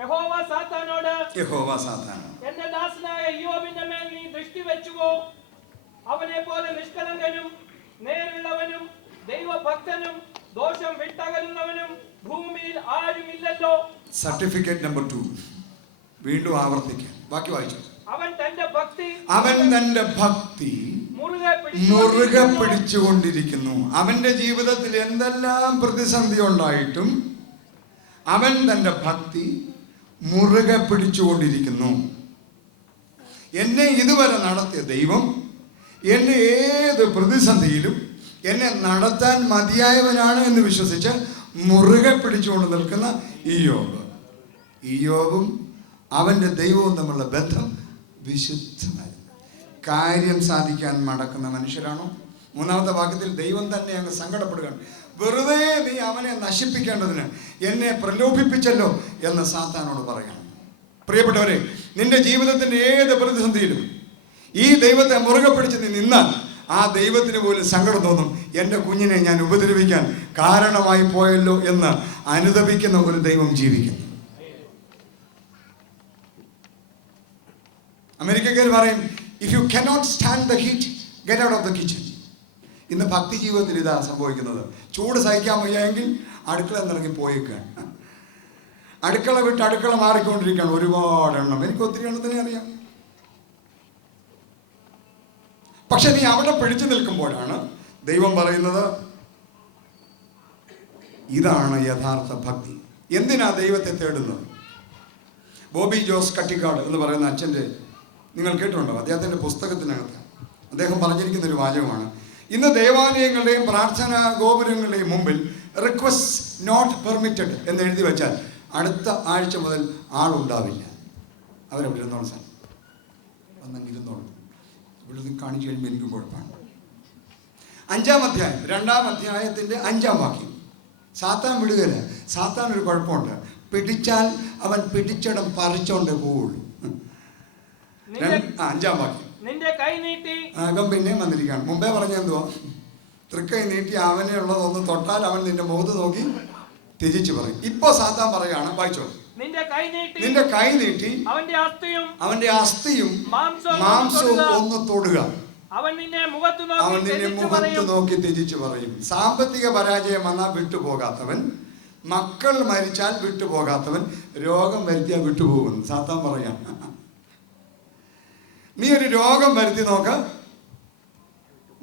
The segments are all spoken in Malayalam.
യഹോവ സാത്താനോട്, എന്റെ ദാസനായ ഇയ്യോബിന്റെ മേൽ നീ ദൃഷ്ടി വെച്ചുവോ? അവനെ പോലെ നിഷ്കളങ്കനും നേരുള്ളവനും ദൈവഭക്തനും ദോഷം വിട്ടകലുന്നവനും ഭൂമിയിൽ ആരുമില്ലല്ലോ. സർട്ടിഫിക്കറ്റ് നമ്പർ 2 വീണ്ടും ആവർത്തിക്കാം. ബാക്കി വായിച്ചു. അവൻ തന്റെ ഭക്തി മുറുകെ പിടിച്ചുകൊണ്ടിരിക്കുന്നു. അവന്റെ ജീവിതത്തിൽ എന്തെല്ലാം പ്രതിസന്ധി ഉണ്ടായിട്ടും അവൻ തന്റെ ഭക്തി മുറുകെ പിടിച്ചുകൊണ്ടിരിക്കുന്നു. എന്നെ ഇതുവരെ നടത്തിയ ദൈവം എന്നെ ഏത് പ്രതിസന്ധിയിലും എന്നെ നടത്താൻ മതിയായവനാണ് എന്ന് വിശ്വസിച്ച് മുറുകെ പിടിച്ചുകൊണ്ട് നിൽക്കുന്ന ഇയ്യോബും അവന്റെ ദൈവവും തമ്മിലുള്ള ബന്ധം വിശുദ്ധമായിരുന്നു. കാര്യം സാധിക്കാൻ മടക്കുന്ന മനുഷ്യരാണോ? 3-ാമത്തെ വാക്യത്തിൽ ദൈവം തന്നെ അങ്ങ് സങ്കടപ്പെടുകയാണ്. വെറുതെ നീ അവനെ നശിപ്പിക്കേണ്ടതിന് എന്നെ പ്രലോഭിപ്പിച്ചല്ലോ എന്ന് സാത്താനോട് പറയണം. പ്രിയപ്പെട്ടവരെ, നിന്റെ ജീവിതത്തിന്റെ ഏത് പ്രതിസന്ധിയിലും ഈ ദൈവത്തെ മുറുകെ പിടിച്ച് നീ നിന്നാൽ ആ ദൈവത്തിന് പോലും സങ്കടം തോന്നും. എൻ്റെ കുഞ്ഞിനെ ഞാൻ ഉപദ്രവിക്കാൻ കാരണമായി പോയല്ലോ എന്ന് അനുതപിക്കുന്ന ഒരു ദൈവം ജീവിക്കുന്നു. അമേരിക്കക്കാർ പറയും, if you cannot stand the heat get out of the kitchen. ഇന്ന് ഭക്തി ജീവിതത്തിൽ ഇതാ സംഭവിക്കുന്നത്. ചൂട് സഹിക്കാൻ വയ്യെങ്കിൽ അടുക്കള നിറങ്ങി പോയേക്കാണ്. അടുക്കള വിട്ട് അടുക്കള മാറിക്കൊണ്ടിരിക്കുകയാണ്. ഒരുപാട് എണ്ണം, എനിക്ക് ഒത്തിരി എണ്ണത്തിനെ അറിയാം. പക്ഷെ നീ അവിടെ പിടിച്ചു നിൽക്കുമ്പോഴാണ് ദൈവം പറയുന്നത്, ഇതാണ് യഥാർത്ഥ ഭക്തി. എന്തിനാ ദൈവത്തെ തേടുന്നത്? ബോബി ജോസ് കട്ടിക്കാട് എന്ന് പറയുന്ന അച്ഛൻ്റെ, നിങ്ങൾ കേട്ടിട്ടുണ്ടോ? അദ്ദേഹത്തിൻ്റെ പുസ്തകത്തിനകത്ത് അദ്ദേഹം പറഞ്ഞിരിക്കുന്ന ഒരു വാചകമാണ്, ഇന്ന് ദേവാലയങ്ങളുടെയും പ്രാർത്ഥനാ ഗോപുരങ്ങളുടെയും മുമ്പിൽ റിക്വസ്റ്റ് നോട്ട് പെർമിറ്റഡ് എന്ന് എഴുതി വെച്ചാൽ അടുത്ത ആഴ്ച മുതൽ ആളുണ്ടാവില്ല. അവരവിടെ ഇരുന്നോളൂ, സാർ വന്നെങ്കിൽ ഇരുന്നോളൂ, ഇവിടെ നിന്ന് കാണിച്ചു കഴിയുമ്പോൾ എനിക്ക് കുഴപ്പമാണ്. 5-ാം അധ്യായം 2-ാം അധ്യായത്തിൻ്റെ 5-ാം വാക്യം. സാത്താൻ വിടുകയില്ല. സാത്താൻ ഒരു കുഴപ്പമുണ്ട്, പിടിച്ചാൽ അവൻ പിടിച്ചിടം പറിച്ചോണ്ടേ പോവുള്ളൂ. 5-ാം വാക്യം. നിന്റെ കൈ നീട്ടി. അകം പിന്നെയും വന്നിരിക്കുകയാണ്. മുമ്പേ പറഞ്ഞ എന്തുവാ? തൃക്കൈ നീട്ടി അവനെ ഉള്ളതൊന്ന് തൊട്ടാൽ അവൻ നിന്റെ മുഖത്ത് നോക്കി തിരിച്ചു പറയും. ഇപ്പൊ സാത്താൻ പറയാണ്, വായിച്ചോ. നിന്റെ കൈ നീട്ടി അവന്റെ അസ്ഥിയും മാംസവും ഒന്ന് തൊടുക, അവൻ നിന്നെ മുഖത്ത് നോക്കി തിരിച്ചു പറയും. സാമ്പത്തിക പരാജയം വന്നാൽ വിട്ടുപോകാത്തവൻ, മക്കൾ മരിച്ചാൽ വിട്ടുപോകാത്തവൻ, രോഗം വരുത്തിയാൽ വിട്ടുപോകുന്നു. സാത്താൻ പറയാം, നീ ഒരു രോഗം വരുത്തി നോക്ക,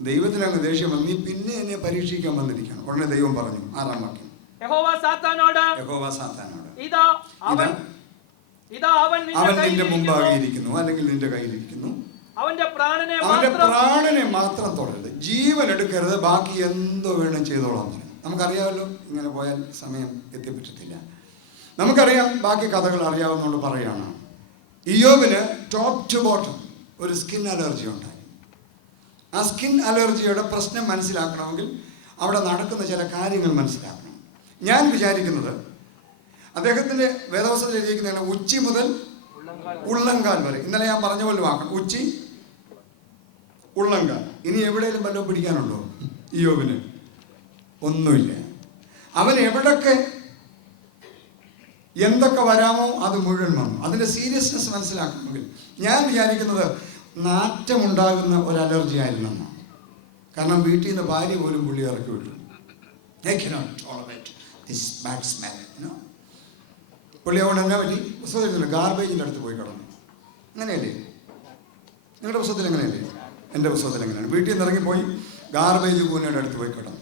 ദൈവത്തിന് അങ്ങ് ദേഷ്യം വന്നു, നീ പിന്നെ എന്നെ പരീക്ഷിക്കാൻ വന്നിരിക്കണം. ഉടനെ ദൈവം പറഞ്ഞു, 6-ാം വാക്യം, യഹോവ സാത്താനോട് അവൻ നിന്റെ മുമ്പാകെ ഇരിക്കുന്നു, അല്ലെങ്കിൽ നിന്റെ കയ്യിലിരിക്കുന്നു, അവന്റെ പ്രാണനെ മാത്രം തൊടരുത്, ജീവൻ എടുക്കരുത്, ബാക്കി എന്തോ വേണം ചെയ്തോളാം. നമുക്കറിയാമല്ലോ, ഇങ്ങനെ പോയാൽ സമയം എത്തിപ്പറ്റത്തില്ല. നമുക്കറിയാം, ബാക്കി കഥകൾ അറിയാവുന്നതുകൊണ്ട് പറയാണ്. ഇയ്യോബിന് ടോപ്പ് ടു ബോട്ടം ഒരു സ്കിൻ അലർജി ഉണ്ടായി. ആ സ്കിൻ അലർജിയുടെ പ്രശ്നം മനസ്സിലാക്കണമെങ്കിൽ അവിടെ നടക്കുന്ന ചില കാര്യങ്ങൾ മനസ്സിലാക്കണം. ഞാൻ വിചാരിക്കുന്നത് അദ്ദേഹത്തിൻ്റെ വേദവസ്തുതയിൽ എഴുതിയിരിക്കുന്നതാണ് ഉച്ചി മുതൽ ഉള്ളങ്കാൽ വരെ. ഇന്നലെ ഞാൻ പറഞ്ഞ പോലെ വാക്കണം, ഉച്ചി ഉള്ളങ്കാൽ. ഇനി എവിടെയെങ്കിലും വല്ലതും പിടിക്കാനുണ്ടോ ഇയ്യോബിന്? ഒന്നുമില്ല. അവൻ എവിടൊക്കെ എന്തൊക്കെ വരാമോ അത് മുഴുവൻ വന്നു. അതിൻ്റെ സീരിയസ്നെസ് മനസ്സിലാക്കണമെങ്കിൽ ഞാൻ വിചാരിക്കുന്നത് നാറ്റമുണ്ടാകുന്ന ഒരു അലർജി ആയിരുന്നെന്നാണ്. കാരണം വീട്ടിൽ നിന്ന് ഭാര്യ പോലും പുള്ളി ഇറക്കി വിട്ടു. I cannot tolerate this bad smell. പുള്ളി അവിടെ എന്നാ പറ്റി? പുസ്തകത്തില്ല, ഗാർബേജിൻ്റെ അടുത്ത് പോയി കിടന്നു. അങ്ങനെയല്ലേ? നിങ്ങളുടെ പുസ്തകത്തിൽ എങ്ങനെയല്ലേ? എൻ്റെ പുസ്തകത്തിൽ എങ്ങനെയാണ്? വീട്ടിൽ നിന്ന് ഇറങ്ങിപ്പോയി ഗാർബേജ് കൂനയുടെ അടുത്ത് പോയി കിടന്നു.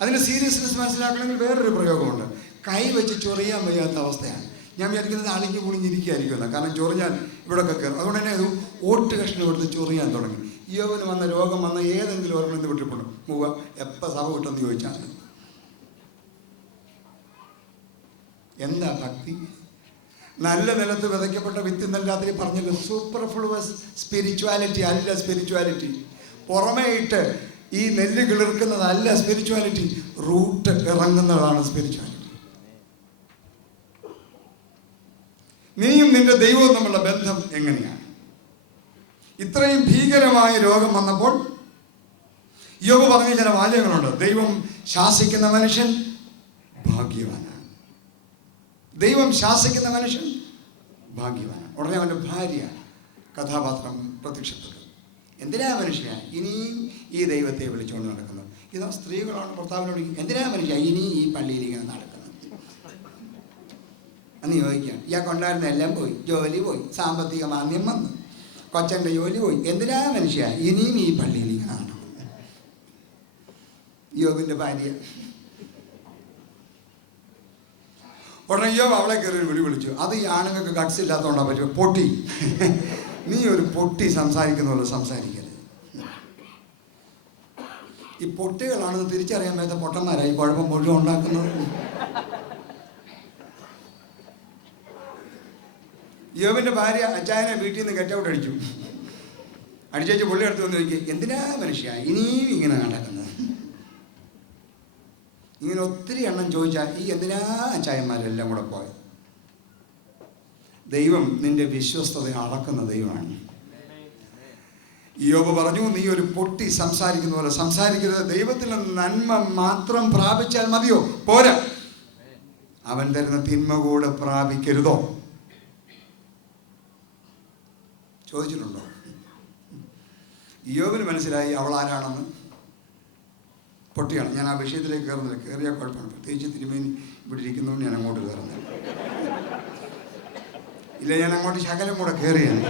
അതിൻ്റെ സീരിയസ്നെസ് മനസ്സിലാക്കണമെങ്കിൽ വേറൊരു പ്രയോഗമുണ്ട്, കൈ വെച്ച് ചൊറിയാൻ വയ്യാത്ത അവസ്ഥയാണ്. ഞാൻ വിചാരിക്കുന്നത് അളിഞ്ഞു പൊളിഞ്ഞിരിക്കുകയായിരിക്കുമല്ല, കാരണം ചൊറിഞ്ഞാൽ ഇവിടെയൊക്കെ കയറും. അതുകൊണ്ട് തന്നെ അത് ഓട്ട് കഷ്ണം എടുത്ത് ചൊറിയാൻ തുടങ്ങി. ഇയ്യോബിന് വന്ന രോഗം വന്ന ഏതെങ്കിലും ഒരെണ്ണം ഇത് വിട്ടിട്ടുണ്ട് പോവുക, എപ്പോൾ സഭ വിട്ടെന്ന് ചോദിച്ചാൽ. എന്താ ഭക്തി? നല്ല നിലത്ത് വിതയ്ക്കപ്പെട്ട വിത്ത് ഇന്നലെ രാത്രി പറഞ്ഞല്ലോ, സൂപ്പർഫ്ലുവസ് സ്പിരിച്വാലിറ്റി അല്ല സ്പിരിച്വാലിറ്റി. പുറമേ ഇട്ട് ഈ നെല്ല് കിളിർക്കുന്നതല്ല സ്പിരിച്വാലിറ്റി, റൂട്ട് ഇറങ്ങുന്നതാണ് സ്പിരിച്വാലിറ്റി. നീയും നിന്റെ ദൈവവും തമ്മിലുള്ള ബന്ധം എങ്ങനെയാണ്? ഇത്രയും ഭീകരമായ രോഗം വന്നപ്പോൾ യോബ് പറഞ്ഞ ചില വാചകങ്ങളുണ്ട്. ദൈവം ശാസിക്കുന്ന മനുഷ്യൻ ഭാഗ്യവാനാണ്. ദൈവം ശാസിക്കുന്ന മനുഷ്യൻ ഭാഗ്യവാനാണ്. ഉടനെ അവൻ്റെ ഭാര്യ കഥാപാത്രം പ്രത്യക്ഷപ്പെട്ടു. എന്തിനാ മനുഷ്യ ഇനിയും ഈ ദൈവത്തെ വിളിച്ചുകൊണ്ട് നടക്കുന്നത്? ഇതാ സ്ത്രീകളാണ് ഭർത്താവിനോട് എന്തിനാ മനുഷ്യ ഇനിയും ഈ പള്ളിയിൽ ഇങ്ങനെ നടക്കുന്നത് എന്ന് ചോദിക്കുകയാണ്. ഇയാൾക്കുണ്ടായിരുന്ന എല്ലാം പോയി, ജോലി പോയി, സാമ്പത്തിക മാന്ദ്യം വന്നു, കൊച്ചൻ്റെ ജോലി പോയി, എന്തിനാ മനുഷ്യ ഇനിയും ഈ പള്ളിയിൽ ഇങ്ങനെ നടക്കുന്നത്? യോബിൻ്റെ ഭാര്യ ഉടനെ യോബ് അവളെ കയറി ഒരു വിളിച്ചു. അത് ഈ ആണുങ്ങൾക്ക് ഗട്സ് ഇല്ലാത്തതുകൊണ്ടാണ് പറ്റുക. പൊട്ടി, നീ ഒരു പൊട്ടി സംസാരിക്കുന്ന പോലെ സംസാരിക്കരുത്. ഈ പൊട്ടികളാണെന്ന് തിരിച്ചറിയാൻ പറ്റാത്ത പൊട്ടന്മാരായി കുഴപ്പം മുഴുവൻ ഉണ്ടാക്കുന്നത്. യോബിൻ്റെ ഭാര്യ അച്ചായനെ വീട്ടിൽ നിന്ന് ഗെറ്റ് ഔട്ട് അടിച്ചു. അടിച്ചേച്ച് പുള്ളി അടുത്ത് വന്ന് ചോദിക്കുക, എന്തിനാ മനുഷ്യ ഇനിയും ഇങ്ങനെ നടക്കുന്നത്? ഇങ്ങനെ ഒത്തിരി എണ്ണം ചോദിച്ചാൽ ഈ എന്തിനാ അച്ചായന്മാരെല്ലാം കൂടെ പോയത്? ദൈവം നിന്റെ വിശ്വസ്തത അളക്കുന്ന ദൈവമാണ്. യോബ് പറഞ്ഞു, നീ ഒരു പൊട്ടി സംസാരിക്കുന്ന പോലെ സംസാരിക്കരുത്. ദൈവത്തിൻ്റെ നന്മ മാത്രം പ്രാപിച്ചാൽ മതിയോ? പോരാ, അവൻ തരുന്ന തിന്മ കൂടെ പ്രാപിക്കരുതോ? ചോദിച്ചിട്ടുണ്ടോ? യോബിന് മനസ്സിലായി അവൾ ആരാണെന്ന്. പൊട്ടിയാണ്. ഞാൻ ആ വിഷയത്തിലേക്ക് കയറുന്നില്ല, കയറിയാൽ കുഴപ്പമാണ്. പ്രത്യേകിച്ച് തിരുമേനി ഇവിടെ ഇരിക്കുന്നതുകൊണ്ട് ഞാൻ അങ്ങോട്ട് കയറുന്നില്ല. ഇല്ല, ഞാൻ അങ്ങോട്ട് ശകലം കൂടെ കയറിയാണ്.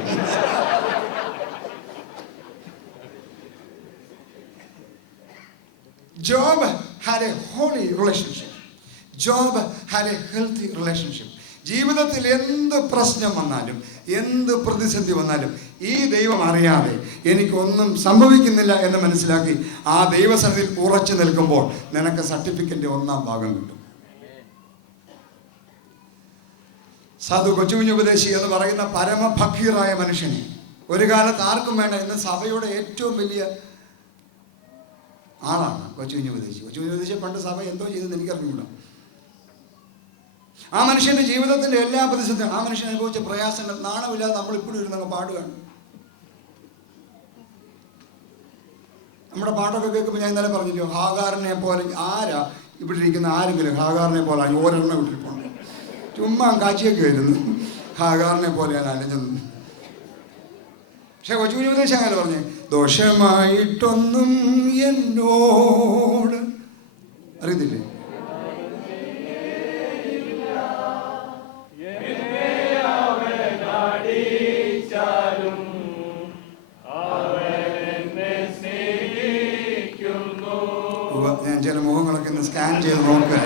Job had a holy relationship. Job had a healthy relationship. ജീവിതത്തിൽ എന്ത് പ്രശ്നം വന്നാലും എന്ത് പ്രതിസന്ധി വന്നാലും ഈ ദൈവം അറിയാതെ എനിക്കൊന്നും സംഭവിക്കുന്നില്ല എന്ന് മനസ്സിലാക്കി ആ ദൈവസന്നിധിയിൽ ഉറച്ചു നിൽക്കുമ്പോൾ നിനക്ക് സർട്ടിഫിക്കറ്റിന്റെ 1-ാം ഭാഗം കിട്ടും. സാധു കൊച്ചുകുഞ്ഞു ഉപദേശി എന്ന് പറയുന്ന പരമഭക്തിയരായ മനുഷ്യനെ ഒരു കാലത്ത് ആർക്കും വേണ്ട, ഇന്ന് സഭയുടെ ഏറ്റവും വലിയ ആളാണ് കൊച്ചുകുഞ്ഞു ഉപദേശി. കൊച്ചുകുഞ്ഞു ഉപദേശി പണ്ട് സഭ എന്തോ ചെയ്തെന്ന് എനിക്കറിഞ്ഞൂടാ. ആ മനുഷ്യൻ്റെ ജീവിതത്തിൻ്റെ എല്ലാ പ്രതിസന്ധിയും, ആ മനുഷ്യൻ അനുഭവിച്ച പ്രയാസങ്ങൾ നാണമില്ലാതെ നമ്മൾ ഇപ്പോഴും ഇരുന്നങ്ങ് പാടുകയാണ്. നമ്മുടെ പാട്ടൊക്കെ കേൾക്കുമ്പോൾ ഞാൻ ഇന്നലെ പറഞ്ഞില്ലോ, ഹാഗാറിനെ പോലെ ആരാ ഇവിടെ ഇരിക്കുന്ന ആരെങ്കിലും ഹാഗാറിനെ പോലെ ഒരെണ്ണം വിട്ടിട്ടുണ്ട്. ചുമ്മാ കാച്ചിയൊക്കെ വരുന്നു, ഹാഗാറിനെ പോലെയാണ് അലഞ്ഞത്. പക്ഷെ കൊച്ചു ഉപദേശം അങ്ങനെ പറഞ്ഞേ, ദോഷമായിട്ടൊന്നും എന്നോട് അറിയത്തില്ലേ? ഞാൻ ചില മുഖങ്ങളൊക്കെ ഒന്ന് സ്കാൻ ചെയ്ത് നോക്കുക.